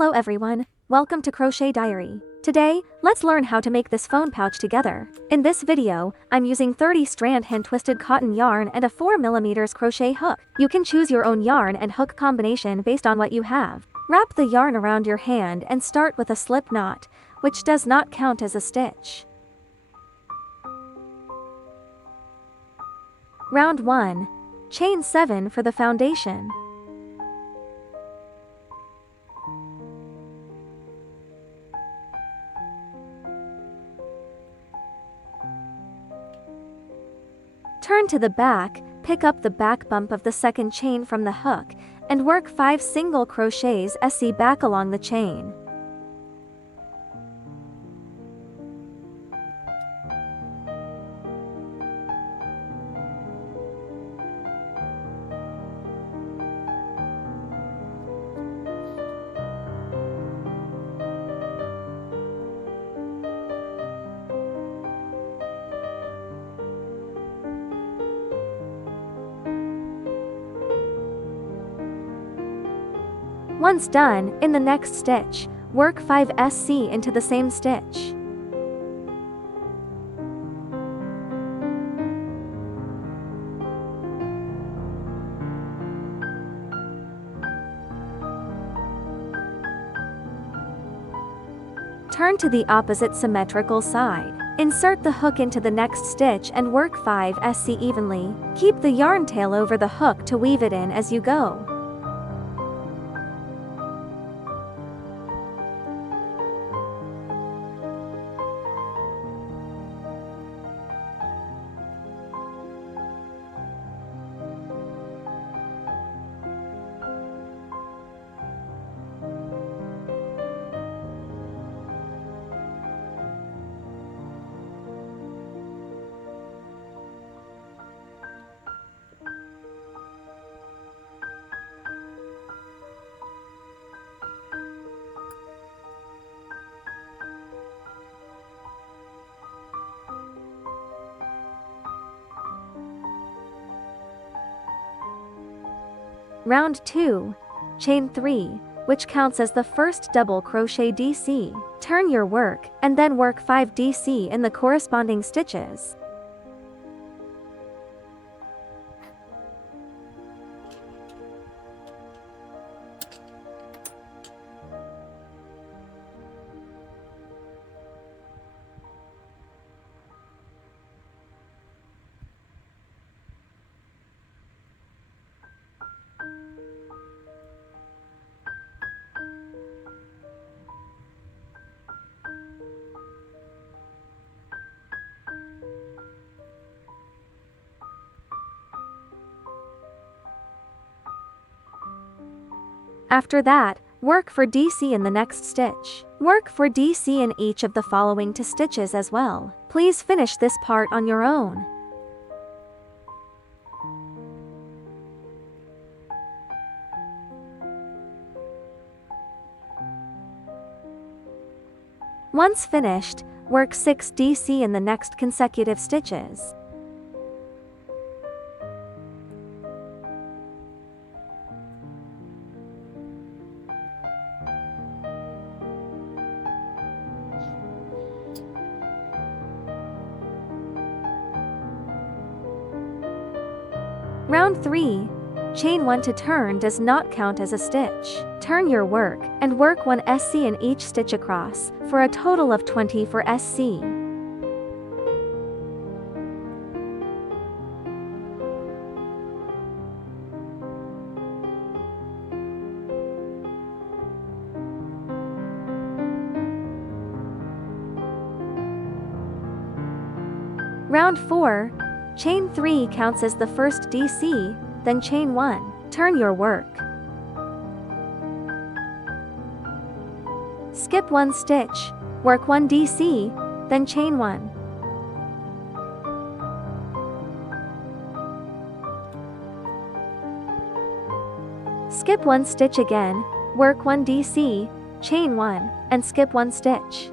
Hello everyone, welcome to Crochet Diary. Today, let's learn how to make this phone pouch together. In this video, I'm using 30 strand hand-twisted cotton yarn and a 4mm crochet hook. You can choose your own yarn and hook combination based on what you have. Wrap the yarn around your hand and start with a slip knot, which does not count as a stitch. Round 1. Chain 7 for the foundation. Turn to the back, pick up the back bump of the second chain from the hook, and work 5 single crochets back along the chain. Once done, in the next stitch, work 5 SC into the same stitch. Turn to the opposite symmetrical side. Insert the hook into the next stitch and work 5 SC evenly. Keep the yarn tail over the hook to weave it in as you go. Round 2. Chain 3, which counts as the first double crochet DC. Turn your work, and then work 5 DC in the corresponding stitches. After that, work for DC in the next stitch. Work for DC in each of the following 2 stitches as well. Please finish this part on your own. Once finished, work 6 DC in the next consecutive stitches. Round 3. Chain 1 to turn does not count as a stitch. Turn your work, and work 1 SC in each stitch across, for a total of 20 for SC. Round 4. Chain 3 counts as the first DC, then chain 1. Turn your work. Skip 1 stitch, work 1 DC, then chain 1. Skip 1 stitch again, work 1 DC, chain 1, and skip 1 stitch.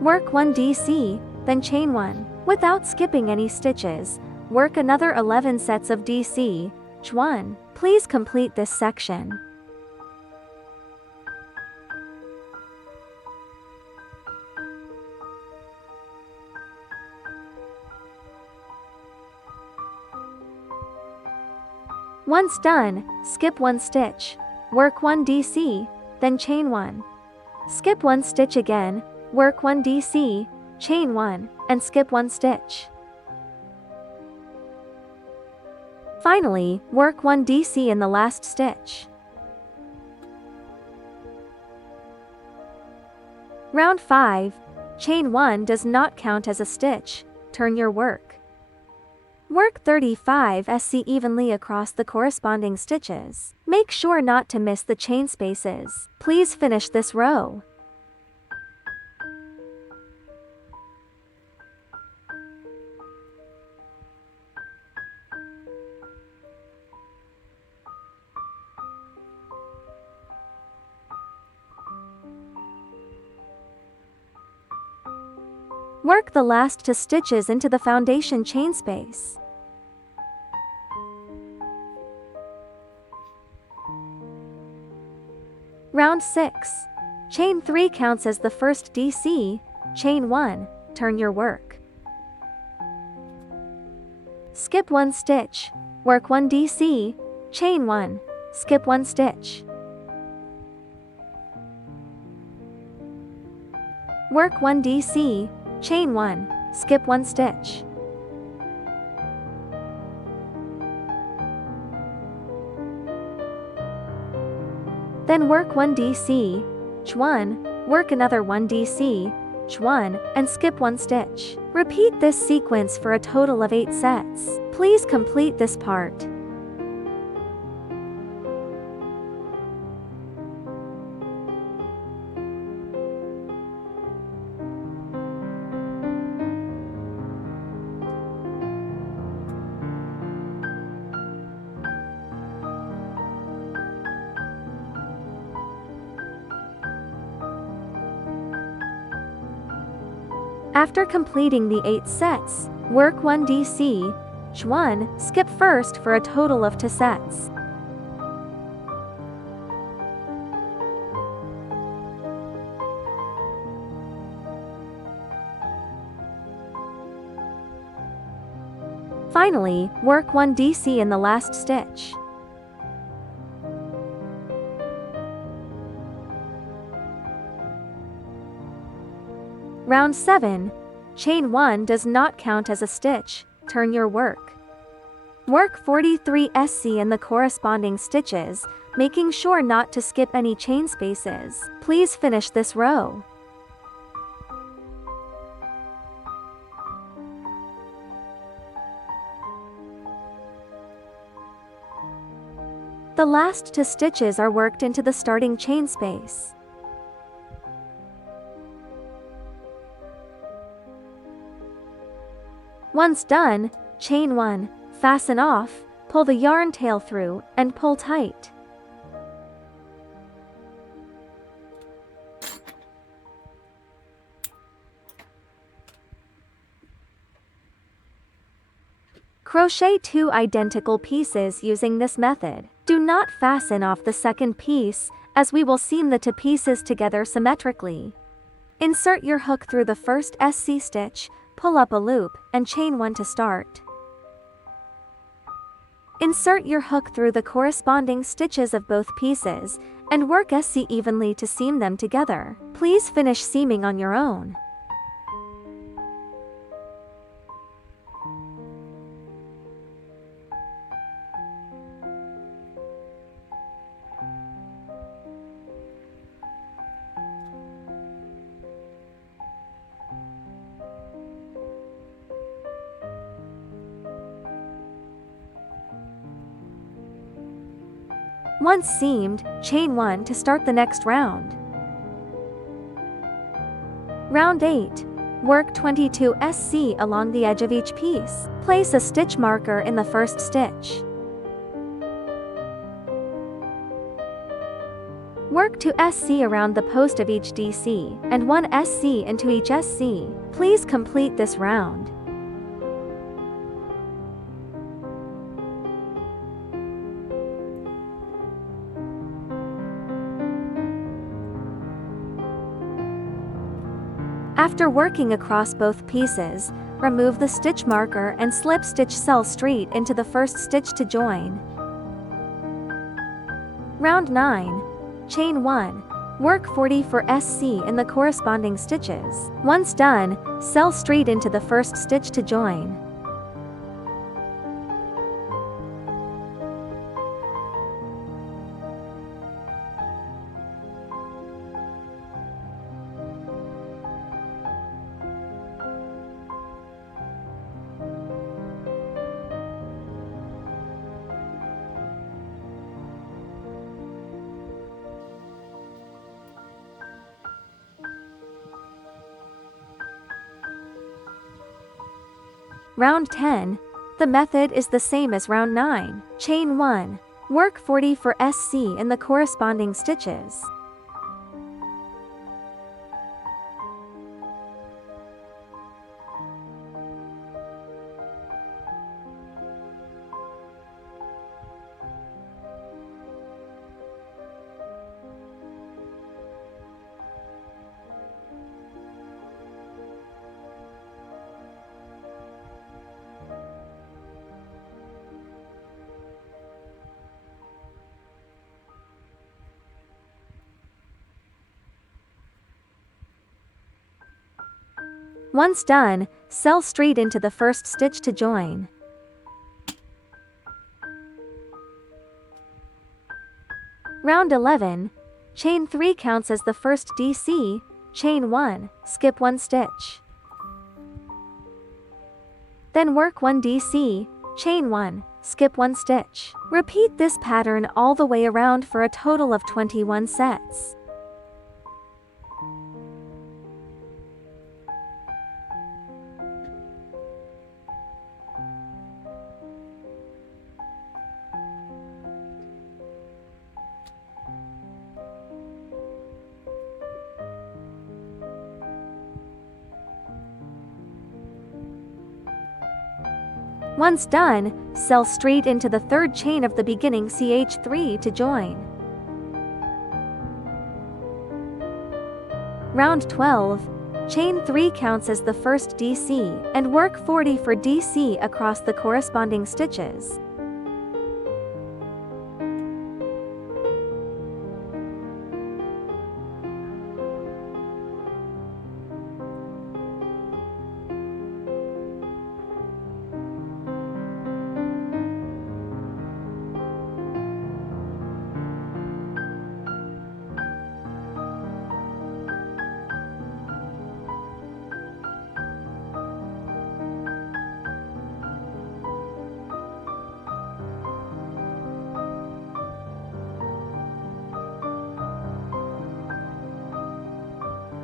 Work 1 DC, then chain 1. Without skipping any stitches, work another 11 sets of DC, each one. Please complete this section. Once done, skip 1 stitch, work 1 DC, then chain 1. Skip 1 stitch again, work 1 DC, chain 1, and skip 1 stitch. Finally, work 1 DC in the last stitch. Round 5, chain 1 does not count as a stitch, turn your work. Work 35 SC evenly across the corresponding stitches. Make sure not to miss the chain spaces. Please finish this row. Work the last 2 stitches into the foundation chain space. Round 6. Chain 3 counts as the first DC, chain 1, turn your work. Skip 1 stitch, work 1 DC, chain 1, skip 1 stitch. Work 1 DC, chain 1, skip 1 stitch. Then work 1 DC, each 1, work another 1 DC, each 1, and skip 1 stitch. Repeat this sequence for a total of 8 sets. Please complete this part. After completing the 8 sets, work 1 DC, each 1, skip first for a total of 2 sets. Finally, work 1 DC in the last stitch. Round 7. Chain 1 does not count as a stitch, turn your work. Work 43 SC in the corresponding stitches, making sure not to skip any chain spaces. Please finish this row. The last 2 stitches are worked into the starting chain space. Once done, chain 1, fasten off, pull the yarn tail through, and pull tight. Crochet 2 identical pieces using this method. Do not fasten off the second piece, as we will seam the 2 pieces together symmetrically. Insert your hook through the first SC stitch, pull up a loop, and chain 1 to start. Insert your hook through the corresponding stitches of both pieces, and work SC evenly to seam them together. Please finish seaming on your own. Once seamed, chain 1 to start the next round. Round 8. Work 22 SC along the edge of each piece. Place a stitch marker in the first stitch. Work 2 SC around the post of each DC, and 1 SC into each SC. Please complete this round. After working across both pieces, remove the stitch marker and slip stitch cell straight into the first stitch to join. Round 9. Chain 1. Work 40 for SC in the corresponding stitches. Once done, cell straight into the first stitch to join. Round 10. The method is the same as round 9. Chain 1. Work 40 for SC in the corresponding stitches. Once done, cell straight into the first stitch to join. Round 11. Chain 3 counts as the first DC, chain 1, skip 1 stitch. Then work 1 DC, chain 1, skip 1 stitch. Repeat this pattern all the way around for a total of 21 sets. Once done, cell straight into the third chain of the beginning CH3 to join. Round 12. Chain 3 counts as the first DC, and work 40 for DC across the corresponding stitches.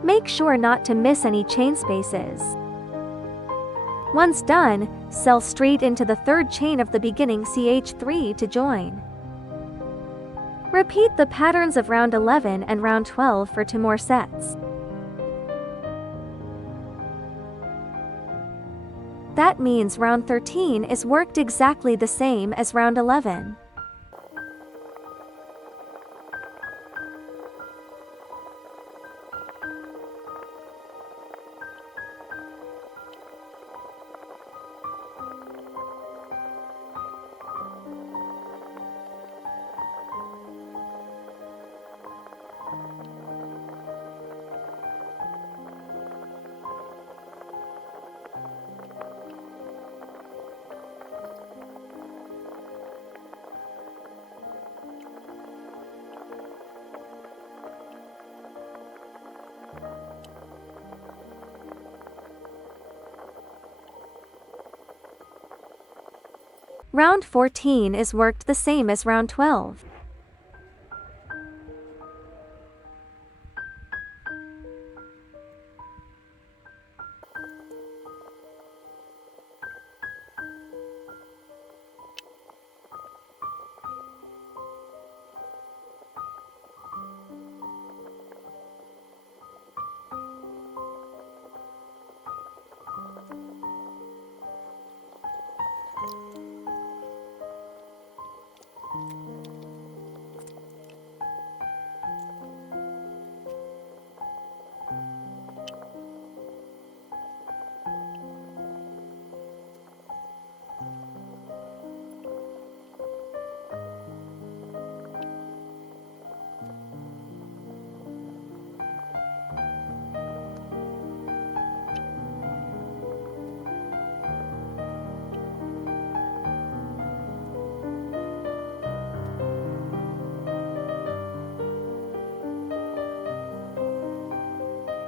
Make sure not to miss any chain spaces. Once done, cell straight into the third chain of the beginning CH3 to join. Repeat the patterns of round 11 and round 12 for 2 more sets. That means round 13 is worked exactly the same as round 11. Round 14 is worked the same as round 12.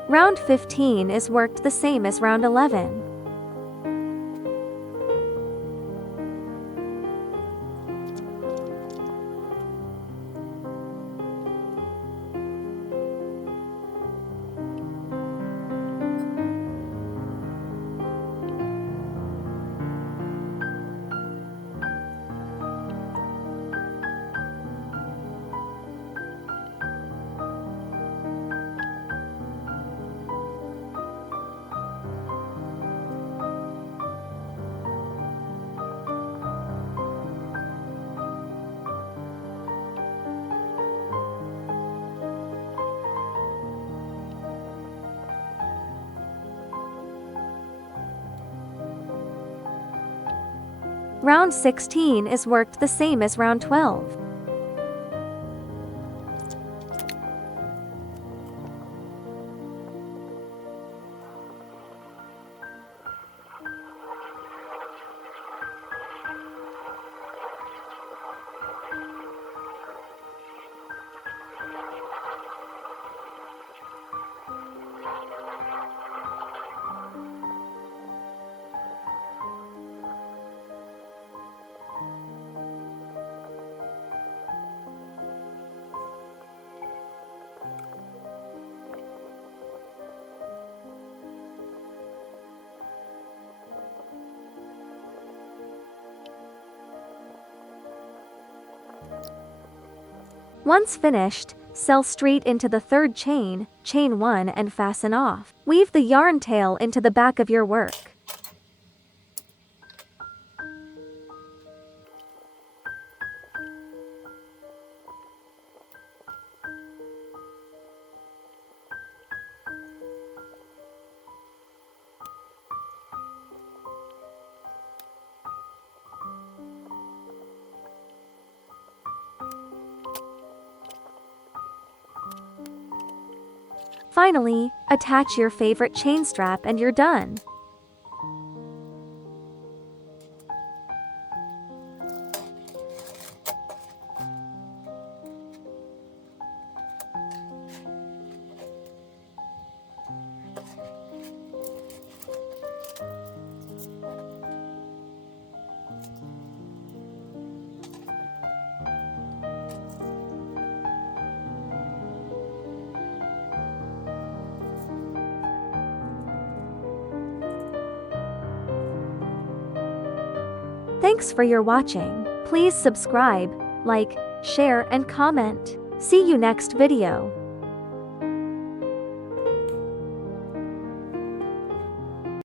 Round 15 is worked the same as round 11. Round 16 is worked the same as round 12. Once finished, sew straight into the third chain, chain 1 and fasten off. Weave the yarn tail into the back of your work. Finally, attach your favorite chain strap and you're done. Thanks for your watching. Please subscribe, like, share and comment. See you next video.